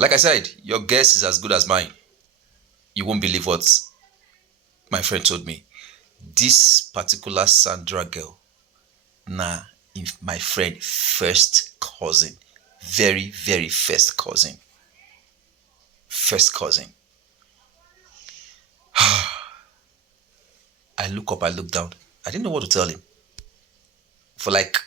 Like I said, your guess is as good as mine. You won't believe what my friend told me. This particular Sandra girl, nah, my friend first cousin, very very first cousin, first cousin. I look up, I look down. I didn't know what to tell him. For like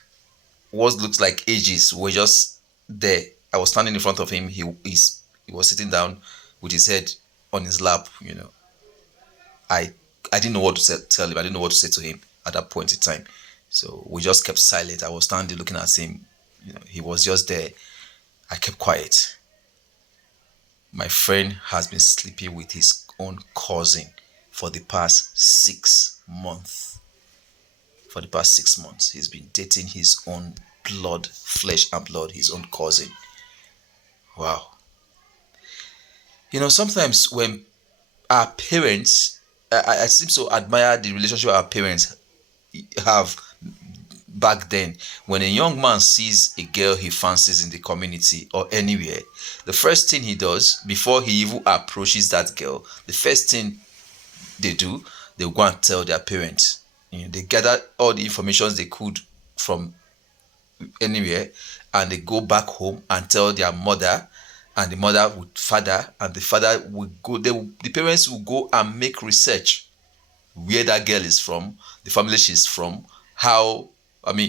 what looks like ages, we're just there. I was standing in front of him. He was sitting down with his head on his lap. I I didn't know what to tell him. I didn't know what to say to him at that point in time. So we just kept silent. I was standing looking at him. He was just there. I kept quiet. My friend has been sleeping with his own cousin for the past 6 months. For the past 6 months, he's been dating his own blood, flesh and blood, his own cousin. Wow. Sometimes when our parents, I seem to admire the relationship our parents have back then. When a young man sees a girl he fancies in the community or anywhere, the first thing he does before he even approaches that girl, the first thing they do, they go and tell their parents. They gather all the information they could from anywhere, and they go back home and tell their mother, and the mother would father, and the father would go. The parents will go and make research where that girl is from, the family she's from, how,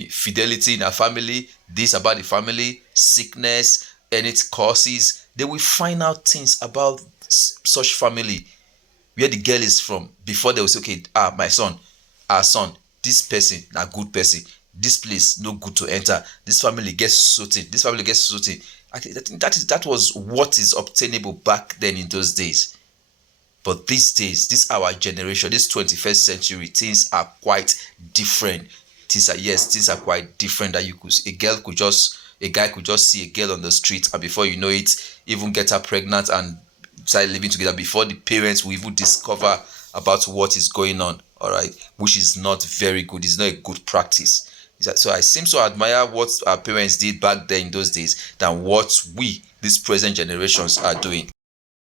fidelity in her family, this about the family, sickness, any causes. They will find out things about such family, where the girl is from, before they will say, okay, my son, our son, this person, a good person, this place no good to enter, this family gets sorted, this family gets sorted. I think that was what is obtainable back then in those days. But these days, this our generation, this 21st century, things are quite different. Things are quite different. That a guy could just see a girl on the street, and before you know it, even get her pregnant and start living together before the parents will even discover about what is going on. All right, which is not very good. It's not a good practice. So I seem to admire what our parents did back then in those days than what we, these present generations, are doing.